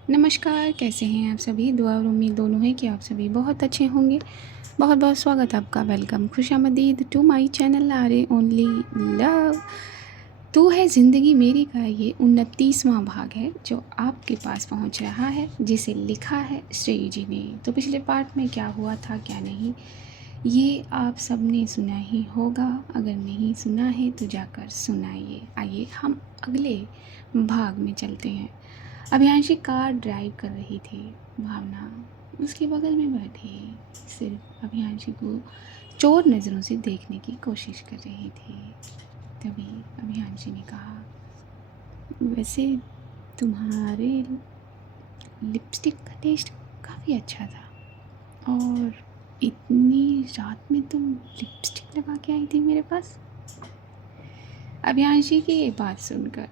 नमस्कार, कैसे हैं आप सभी? दुआ और उम्मीद दोनों है कि आप सभी बहुत अच्छे होंगे। बहुत बहुत स्वागत है आपका, वेलकम, खुशामदीद to my channel R only love. तू है ज़िंदगी मेरी का ये 29वां भाग है जो आपके पास पहुंच रहा है, जिसे लिखा है श्रेय जी ने। तो पिछले पार्ट में क्या हुआ था क्या नहीं, ये आप सबने सुना ही होगा। अगर नहीं सुना है तो जाकर सुनाइए। आइए हम अगले भाग में चलते हैं। अभियांशी कार ड्राइव कर रही थी। भावना उसके बगल में बैठी सिर्फ अभियांशी को चोर नज़रों से देखने की कोशिश कर रही थी। तभी अभियांशी ने कहा, वैसे तुम्हारे लिपस्टिक का टेस्ट काफ़ी अच्छा था, और इतनी रात में तुम लिपस्टिक लगा के आई थी मेरे पास। अभियांशी की ये बात सुनकर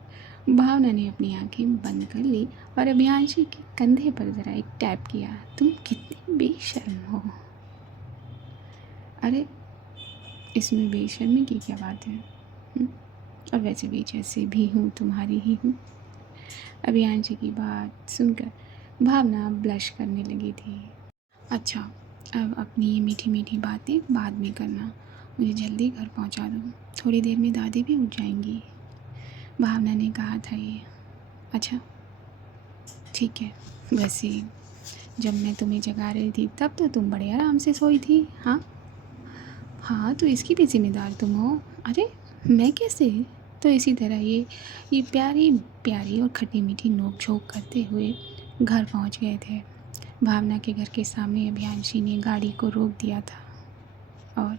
भावना ने अपनी आंखें बंद कर ली और अभियांशी के कंधे पर ज़रा एक टैप किया। तुम कितनी बेशर्म हो। अरे, इसमें बेशर्मी की क्या बात है? और वैसे भी जैसे भी हूँ तुम्हारी ही हूँ। अभियांशी की बात सुनकर भावना ब्लश करने लगी थी। अच्छा, अब अपनी ये मीठी मीठी बातें बाद में करना, मुझे जल्दी घर पहुँचा दो, थोड़ी देर में दादी भी उठ जाएंगी। भावना ने कहा था ये। अच्छा ठीक है, वैसे जब मैं तुम्हें जगा रही थी तब तो तुम बड़े आराम से सोई थी। हाँ हाँ, तो इसकी भी ज़िम्मेदार तुम हो। अरे मैं कैसे? तो इसी तरह ये प्यारी प्यारी और खट्टी मीठी नोक झोंक करते हुए घर पहुंच गए थे। भावना के घर के सामने अभियांशी ने गाड़ी को रोक दिया था और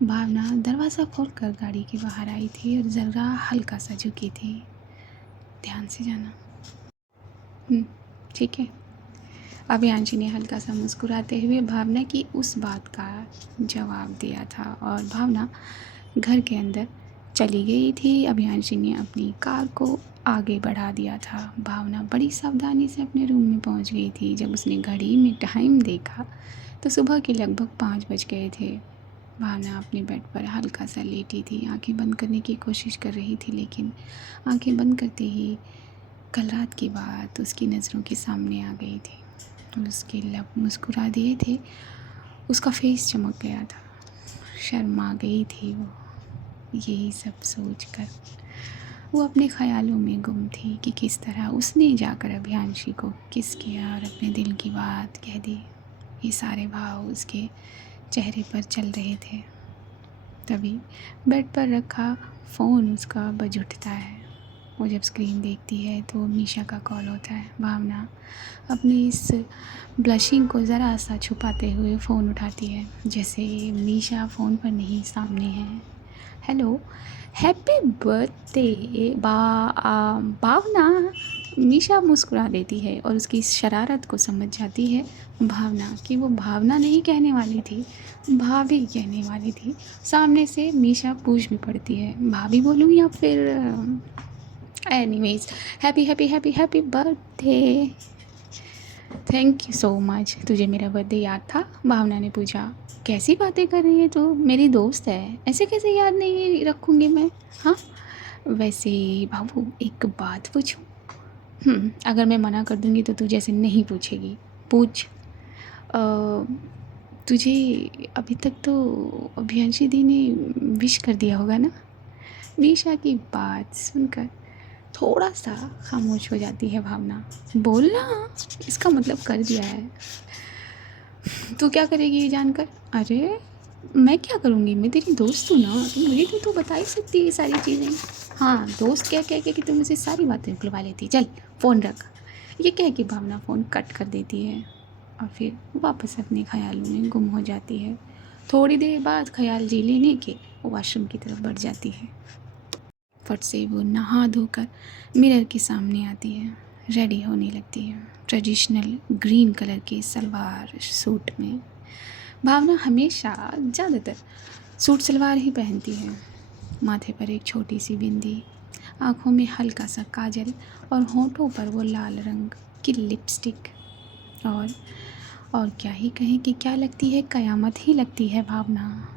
भावना दरवाज़ा खोलकर गाड़ी के बाहर आई थी और ज़रा हल्का सा झुकी थी। ध्यान से जाना। ठीक है। अभियांशी ने हल्का सा मुस्कुराते हुए भावना की उस बात का जवाब दिया था और भावना घर के अंदर चली गई थी। अभियांशी ने अपनी कार को आगे बढ़ा दिया था। भावना बड़ी सावधानी से अपने रूम में पहुंच गई थी। जब उसने घड़ी में टाइम देखा तो सुबह के लगभग 5 बज गए थे। भावना अपने बेड पर हल्का सा लेटी थी, आंखें बंद करने की कोशिश कर रही थी, लेकिन आंखें बंद करते ही कल रात की बात उसकी नज़रों के सामने आ गई थी। उसके लब मुस्कुरा दिए थे, उसका फेस चमक गया था, शर्मा गई थी वो। यही सब सोचकर वो अपने ख़यालों में गुम थी कि किस तरह उसने जाकर अभियांशी को किस किया और अपने दिल की बात कह दी। ये सारे भाव उसके चेहरे पर चल रहे थे। तभी बेड पर रखा फ़ोन उसका बज उठता है। वो जब स्क्रीन देखती है तो मीशा का कॉल होता है। भावना अपनी इस ब्लशिंग को ज़रा सा छुपाते हुए फ़ोन उठाती है, जैसे मीशा फ़ोन पर नहीं सामने है। हेलो, हैप्पी बर्थडे भावना। मीशा मुस्कुरा देती है और उसकी इस शरारत को समझ जाती है भावना कि वो भावना नहीं कहने वाली थी, भाभी कहने वाली थी। सामने से मीशा पूछ भी पड़ती है, भाभी बोलूँ या फिर anyways, happy happy happy happy birthday. Thank you so much. तुझे मेरा बर्थडे याद था? भावना ने पूछा। कैसी बातें कर रही है तू, मेरी दोस्त है, ऐसे कैसे याद नहीं रखूँगी मैं? हाँ, वैसे बाबू एक बात पूछूँ? अगर मैं मना कर दूँगी तो तू जैसे नहीं पूछेगी। पूछ। तुझे अभी तक तो अभियांशी दी ने विश कर दिया होगा ना? मीशा की बात सुनकर थोड़ा सा खामोश हो जाती है भावना। बोलना, इसका मतलब कर दिया है। तू क्या करेगी ये जानकर? अरे मैं क्या करूँगी, मैं तेरी दोस्त हूँ ना, तो मुझे तो बता ही सकती है ये सारी चीज़ें। हाँ, दोस्त क्या कह के कि तू मुझे सारी बातें निकलवा लेती। चल फ़ोन रख। ये कह के भावना फ़ोन कट कर देती है और फिर वापस अपने ख्यालों में गुम हो जाती है। थोड़ी देर बाद ख्याल जी लेने के वॉशरूम की तरफ बढ़ जाती है। फट से वो नहा धोकर मिरर के सामने आती है, रेडी होने लगती है ट्रेडिशनल ग्रीन कलर के सलवार सूट में। भावना हमेशा ज़्यादातर सूट सलवार ही पहनती है। माथे पर एक छोटी सी बिंदी, आँखों में हल्का सा काजल और होंठों पर वो लाल रंग की लिपस्टिक। और क्या ही कहें कि क्या लगती है, कयामत ही लगती है भावना।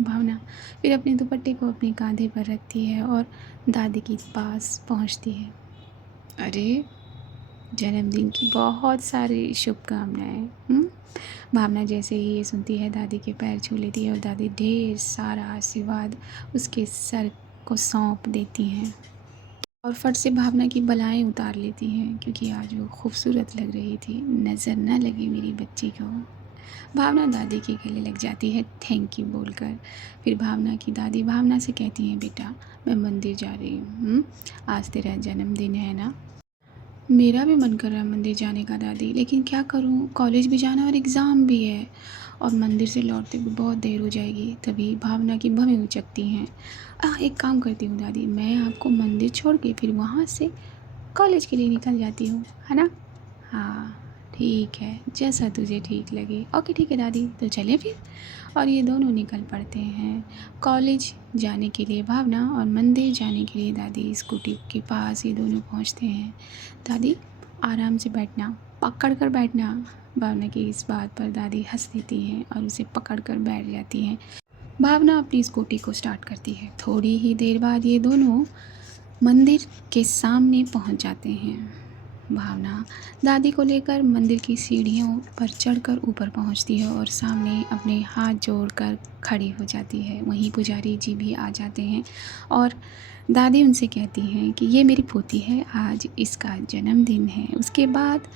भावना फिर अपने दुपट्टे को अपने कंधे पर रखती है और दादी के पास पहुंचती है। अरे जन्मदिन की बहुत सारी शुभकामनाएं। भावना जैसे ही ये सुनती है दादी के पैर छू लेती है और दादी ढेर सारा आशीर्वाद उसके सर को सौंप देती हैं और फट से भावना की बलाएं उतार लेती हैं क्योंकि आज वो खूबसूरत लग रही थी। नज़र न लगे मेरी बच्ची को। भावना दादी के गले लग जाती है थैंक यू बोलकर। फिर भावना की दादी भावना से कहती हैं बेटा मैं मंदिर जा रही हूँ, आज तेरा जन्मदिन है ना। मेरा भी मन कर रहा है मंदिर जाने का दादी, लेकिन क्या करूँ, कॉलेज भी जाना और एग्ज़ाम भी है और मंदिर से लौटते भी बहुत देर हो जाएगी। तभी भावना की भवें उचकती हैं। एक काम करती हूँ दादी, मैं आपको मंदिर छोड़ के फिर वहाँ से कॉलेज के लिए निकल जाती हूँ, है ना। हाँ ठीक है, जैसा तुझे ठीक लगे। ओके ठीक है दादी, तो चलें फिर। और ये दोनों निकल पड़ते हैं कॉलेज जाने के लिए। भावना और मंदिर जाने के लिए दादी स्कूटी के पास ये दोनों पहुंचते हैं। दादी आराम से बैठना, पकड़ कर बैठना। भावना की इस बात पर दादी हंस देती हैं और उसे पकड़ कर बैठ जाती हैं। भावना अपनी स्कूटी को स्टार्ट करती है। थोड़ी ही देर बाद ये दोनों मंदिर के सामने पहुंच जाते हैं। भावना दादी को लेकर मंदिर की सीढ़ियों पर चढ़कर ऊपर पहुंचती है और सामने अपने हाथ जोड़कर खड़ी हो जाती है। वहीं पुजारी जी भी आ जाते हैं और दादी उनसे कहती हैं कि ये मेरी पोती है, आज इसका जन्मदिन है। उसके बाद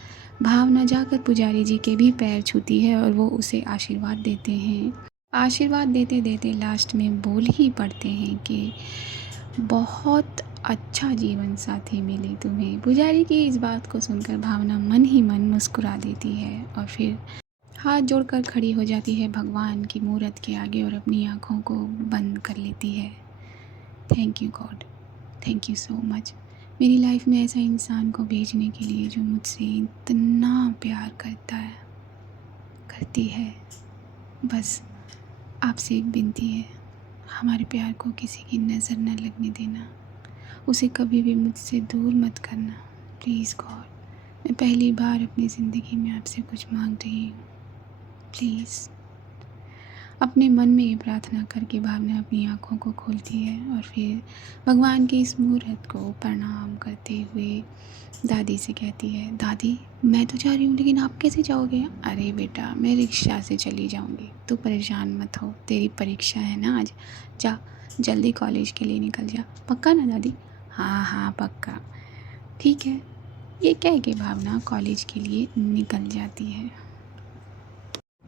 भावना जाकर पुजारी जी के भी पैर छूती है और वो उसे आशीर्वाद देते हैं। आशीर्वाद देते देते लास्ट में बोल ही पड़ते हैं कि बहुत अच्छा जीवन साथी मिले तुम्हें। पुजारी की इस बात को सुनकर भावना मन ही मन मुस्कुरा देती है और फिर हाथ जोड़कर खड़ी हो जाती है भगवान की मूरत के आगे और अपनी आँखों को बंद कर लेती है। Thank you God, thank you so much मेरी लाइफ में ऐसा इंसान को भेजने के लिए जो मुझसे इतना प्यार करती है। बस आपसे एक विनती है, हमारे प्यार को किसी की नज़र न लगने देना, उसे कभी भी मुझसे दूर मत करना प्लीज़ गॉड। मैं पहली बार अपनी ज़िंदगी में आपसे कुछ मांग रही हूँ, प्लीज़। अपने मन में ये प्रार्थना करके भावना अपनी आँखों को खोलती है और फिर भगवान की इस मूर्त को प्रणाम करते हुए दादी से कहती है दादी मैं तो जा रही हूँ लेकिन आप कैसे जाओगे। अरे बेटा मैं रिक्शा से चली जाऊँगी, तू परेशान मत हो, तेरी परीक्षा है ना आज, जा जल्दी कॉलेज के लिए निकल जा। पक्का ना दादी। हाँ हाँ पक्का, ठीक है। ये कह के भावना कॉलेज के लिए निकल जाती है।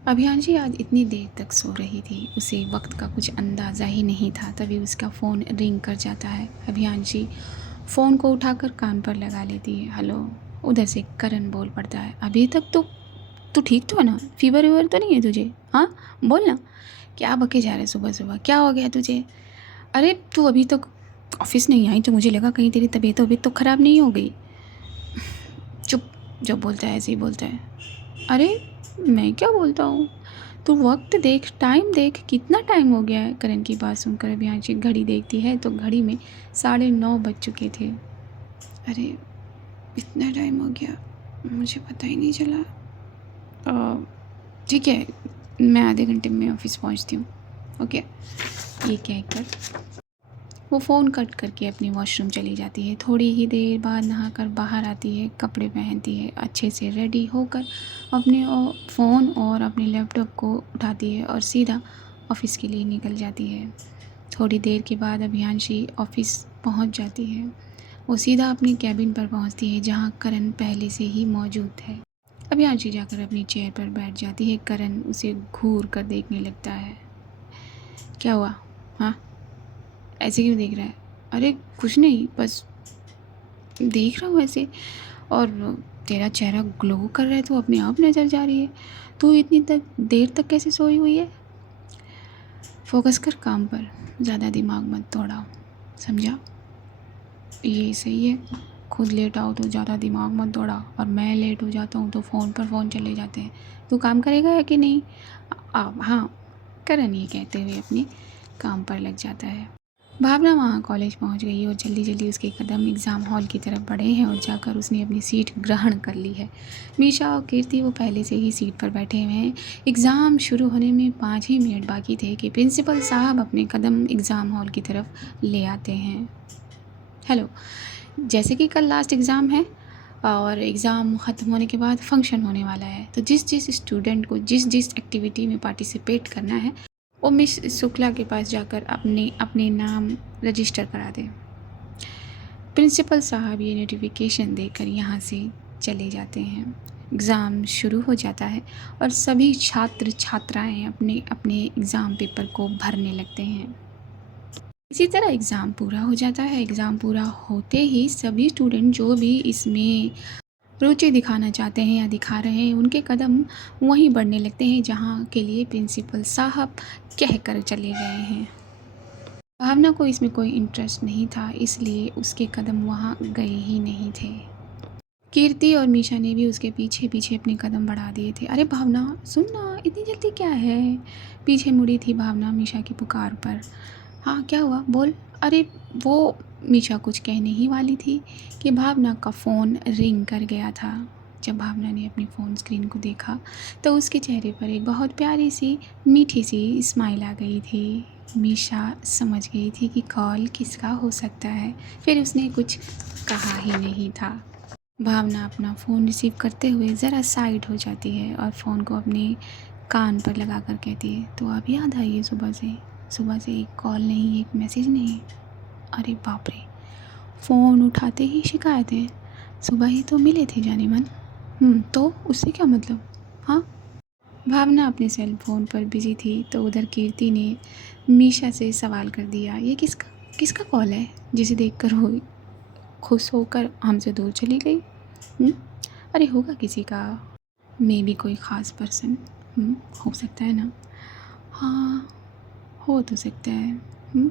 अभियांशी आज इतनी देर तक सो रही थी, उसे वक्त का कुछ अंदाज़ा ही नहीं था। तभी उसका फ़ोन रिंग कर जाता है। अभियांशी फ़ोन को उठाकर कान पर लगा लेती है। हेलो। उधर से करण बोल पड़ता है अभी तक तो ठीक तो है ना, फीवर वीवर तो नहीं है तुझे। हाँ बोल ना, क्या बके जा रहे सुबह सुबह, क्या हो गया तुझे। अरे तू अभी तक ऑफिस नहीं आई तो मुझे लगा कहीं तेरी तबीयत तो ख़राब नहीं हो गई। चुप, जो बोलता है ऐसे ही बोलता है। अरे मैं क्या बोलता हूँ, तू वक्त देख, टाइम देख, कितना टाइम हो गया है। करण की बात सुनकर अभियांशी घड़ी देखती है तो घड़ी में 9:30 बज चुके थे। अरे इतना टाइम हो गया, मुझे पता ही नहीं चला। ठीक है, मैं आधे घंटे में ऑफिस पहुँचती हूँ। ओके। ये कहकर वो फ़ोन कट करके अपनी वॉशरूम चली जाती है। थोड़ी ही देर बाद नहाकर बाहर आती है, कपड़े पहनती है, अच्छे से रेडी होकर अपने फ़ोन और अपने लैपटॉप को उठाती है और सीधा ऑफ़िस के लिए निकल जाती है। थोड़ी देर के बाद अभियांशी ऑफ़िस पहुंच जाती है। वो सीधा अपनी कैबिन पर पहुंचती है जहां करण पहले से ही मौजूद है। अभियांशी जाकर अपनी चेयर पर बैठ जाती है। करण उसे घूर कर देखने लगता है। क्या हुआ, हाँ ऐसे क्यों देख रहा है। अरे कुछ नहीं, बस देख रहा हूँ ऐसे। और तेरा चेहरा ग्लो कर रहा है तो अपने आप नज़र जा रही है। तू इतनी देर तक कैसे सोई हुई है। फोकस कर काम पर, ज़्यादा दिमाग मत दौड़ाओ, समझा। ये सही है, खुद लेट आओ तो ज़्यादा दिमाग मत दौड़ा और मैं लेट हो जाता हूँ तो फ़ोन चले जाते हैं। तू काम करेगा या कि नहीं। हाँ। करण ये कहते हुए अपने काम पर लग जाता है। भावना वहाँ कॉलेज पहुँच गई और जल्दी जल्दी उसके कदम एग्ज़ाम हॉल की तरफ बढ़े हैं और जाकर उसने अपनी सीट ग्रहण कर ली है। मीशा और कीर्ति वो पहले से ही सीट पर बैठे हुए हैं। एग्ज़ाम शुरू होने में 5 ही मिनट बाकी थे कि प्रिंसिपल साहब अपने कदम एग्ज़ाम हॉल की तरफ ले आते हैं। हेलो, जैसे कि कल लास्ट एग्ज़ाम है और एग्ज़ाम ख़त्म होने के बाद फंक्शन होने वाला है। तो जिस जिस स्टूडेंट को जिस जिस एक्टिविटी में पार्टिसिपेट करना है वो मिस शुक्ला के पास जाकर अपने अपने नाम रजिस्टर करा दें। प्रिंसिपल साहब ये नोटिफिकेशन देकर यहाँ से चले जाते हैं। एग्ज़ाम शुरू हो जाता है और सभी छात्र छात्राएं अपने अपने एग्ज़ाम पेपर को भरने लगते हैं। इसी तरह एग्ज़ाम पूरा हो जाता है। एग्ज़ाम पूरा होते ही सभी स्टूडेंट जो भी इसमें रुचि दिखाना चाहते हैं या दिखा रहे हैं उनके कदम वहीं बढ़ने लगते हैं जहाँ के लिए प्रिंसिपल साहब कह कर चले गए हैं। भावना को इसमें कोई इंटरेस्ट नहीं था, इसलिए उसके कदम वहाँ गए ही नहीं थे। कीर्ति और मीशा ने भी उसके पीछे पीछे अपने कदम बढ़ा दिए थे। अरे भावना सुन ना, इतनी जल्दी क्या है? पीछे मुड़ी थी भावना मीशा की पुकार पर। हाँ क्या हुआ, बोल। अरे वो मीशा कुछ कहने ही वाली थी कि भावना का फ़ोन रिंग कर गया था। जब भावना ने अपनी फ़ोन स्क्रीन को देखा तो उसके चेहरे पर एक बहुत प्यारी सी मीठी सी स्माइल आ गई थी। मीशा समझ गई थी कि कॉल किसका हो सकता है, फिर उसने कुछ कहा ही नहीं था। भावना अपना फ़ोन रिसीव करते हुए ज़रा साइड हो जाती है और फ़ोन को अपने कान पर लगा कर कहती है, तो अब याद आई है सुबह से एक कॉल नहीं, एक मैसेज नहीं। अरे बाप रे, फ़ोन उठाते ही शिकायतें। सुबह ही तो मिले थे जाने मन। तो उससे क्या मतलब? हाँ। भावना अपने सेल फ़ोन पर बिजी थी तो उधर कीर्ति ने मीशा से सवाल कर दिया, ये किसका किसका कॉल है जिसे देखकर हो खुश होकर हमसे दूर चली गई? अरे होगा किसी का, मे बी कोई ख़ास पर्सन। हो सकता है ना? हाँ हो तो सकता है।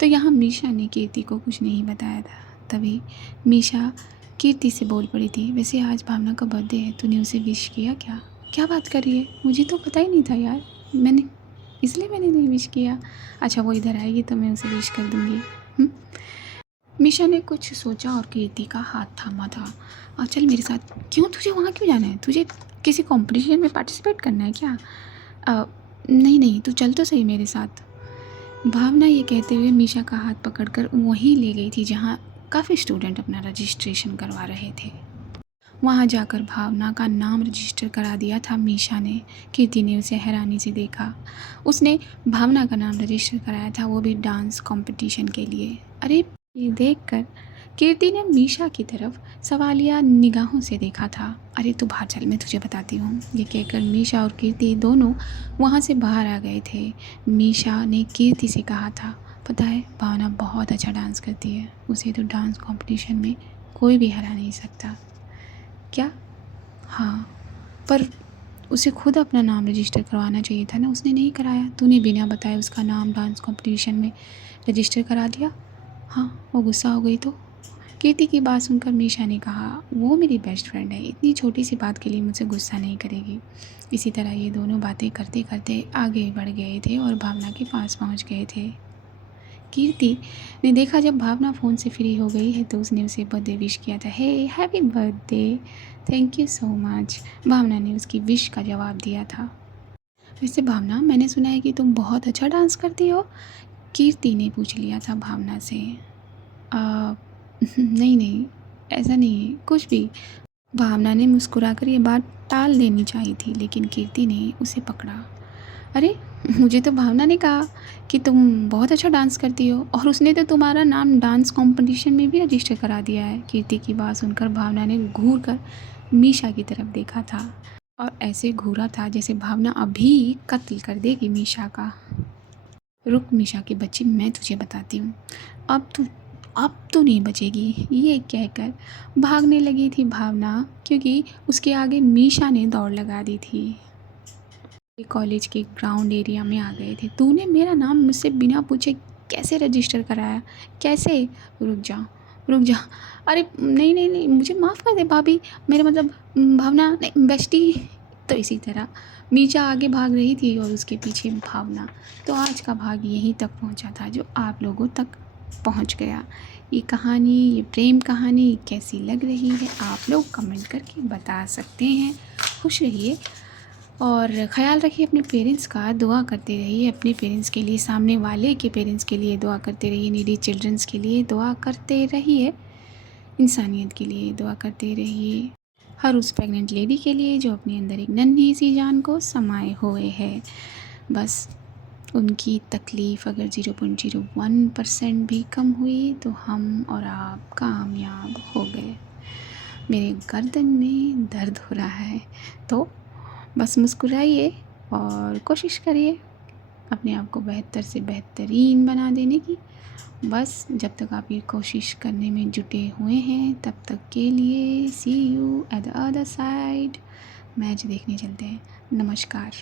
तो यहाँ मीशा ने कीर्ति को कुछ नहीं बताया था। तभी मीशा कीर्ति से बोल पड़ी थी, वैसे आज भावना का बर्थडे है, तूने उसे विश किया क्या? क्या बात कर रही है, मुझे तो पता ही नहीं था यार, मैंने नहीं विश किया। अच्छा वो इधर आएगी तो मैं उसे विश कर दूँगी। मीशा ने कुछ सोचा और कीर्ति का हाथ थामा था। चल मेरे साथ। क्यों, तुझे वहाँ क्यों जाना है? तुझे किसी कंपटीशन में पार्टिसिपेट करना है क्या? नहीं तू चल तो सही मेरे साथ। भावना ये कहते हुए मीशा का हाथ पकड़कर वहीं ले गई थी जहाँ काफ़ी स्टूडेंट अपना रजिस्ट्रेशन करवा रहे थे। वहाँ जाकर भावना का नाम रजिस्टर करा दिया था मीशा ने। कीर्ति ने उसे हैरानी से देखा। उसने भावना का नाम रजिस्टर कराया था, वो भी डांस कंपटीशन के लिए। अरे ये देखकर कीर्ति ने मीशा की तरफ सवालिया निगाहों से देखा था। अरे तू बाहर चल, मैं तुझे बताती हूँ। ये कहकर मीशा और कीर्ति दोनों वहाँ से बाहर आ गए थे। मीशा ने कीर्ति से कहा था, पता है भावना बहुत अच्छा डांस करती है, उसे तो डांस कंपटीशन में कोई भी हरा नहीं सकता। क्या? हाँ, पर उसे खुद अपना नाम रजिस्टर करवाना चाहिए था ना, उसने नहीं कराया। तूने बिना बताए उसका नाम डांस कंपटीशन में रजिस्टर करा दिया। हाँ, वो गुस्सा हो गई तो? कीर्ति की बात सुनकर मीशा ने कहा, वो मेरी बेस्ट फ्रेंड है, इतनी छोटी सी बात के लिए मुझसे गुस्सा नहीं करेगी। इसी तरह ये दोनों बातें करते करते आगे बढ़ गए थे और भावना के पास पहुंच गए थे। कीर्ति ने देखा जब भावना फ़ोन से फ्री हो गई है तो उसने उसे बर्थडे विश किया था। Hey happy birthday, thank you so much, Bhavna ने उसकी विश का जवाब दिया था। वैसे भावना, मैंने सुना है कि तुम बहुत अच्छा डांस करती हो, कीर्ति ने पूछ लिया था भावना से। नहीं ऐसा नहीं है कुछ भी। भावना ने मुस्कुराकर ये बात टाल देनी चाहिए थी लेकिन कीर्ति ने उसे पकड़ा। अरे मुझे तो भावना ने कहा कि तुम बहुत अच्छा डांस करती हो और उसने तो तुम्हारा नाम डांस कंपटीशन में भी रजिस्टर करा दिया है। कीर्ति की बात सुनकर भावना ने घूर कर मीशा की तरफ देखा था और ऐसे घूरा था जैसे भावना अभी कत्ल कर देगी मीशा का। रुक मीशा की बच्ची, मैं तुझे बताती हूँ, अब तो नहीं बचेगी, ये कहकर भागने लगी थी भावना, क्योंकि उसके आगे मीशा ने दौड़ लगा दी थी। कॉलेज के ग्राउंड एरिया में आ गए थे। तूने मेरा नाम मुझसे बिना पूछे कैसे रजिस्टर कराया? कैसे? रुक जा। अरे नहीं मुझे माफ़ कर दे भाभी, मेरा मतलब भावना नहीं बेस्टी। तो इसी तरह मीशा आगे भाग रही थी और उसके पीछे भावना। तो आज का भाग यहीं तक पहुंचा था जो आप लोगों तक पहुंच गया। ये कहानी, ये प्रेम कहानी कैसी लग रही है आप लोग कमेंट करके बता सकते हैं। खुश रहिए और ख़याल रखिए अपने पेरेंट्स का, दुआ करते रहिए अपने पेरेंट्स के लिए, सामने वाले के पेरेंट्स के लिए दुआ करते रहिए, नीडी चिल्ड्रंस के लिए दुआ करते रहिए। इंसानियत के लिए दुआ करते रहिए। हर उस प्रेग्नेंट लेडी के लिए जो अपने अंदर एक नन्ही सी जान को समाए हुए है। बस उनकी तकलीफ़ अगर 0.01% भी कम हुई तो हम और आप कामयाब हो गए। मेरे गर्दन में दर्द हो रहा है, तो बस मुस्कुराइए और कोशिश करिए अपने आप को बेहतर से बेहतरीन बना देने की। बस जब तक आप ये कोशिश करने में जुटे हुए हैं तब तक के लिए see you at the other side. Match देखने चलते हैं। नमस्कार।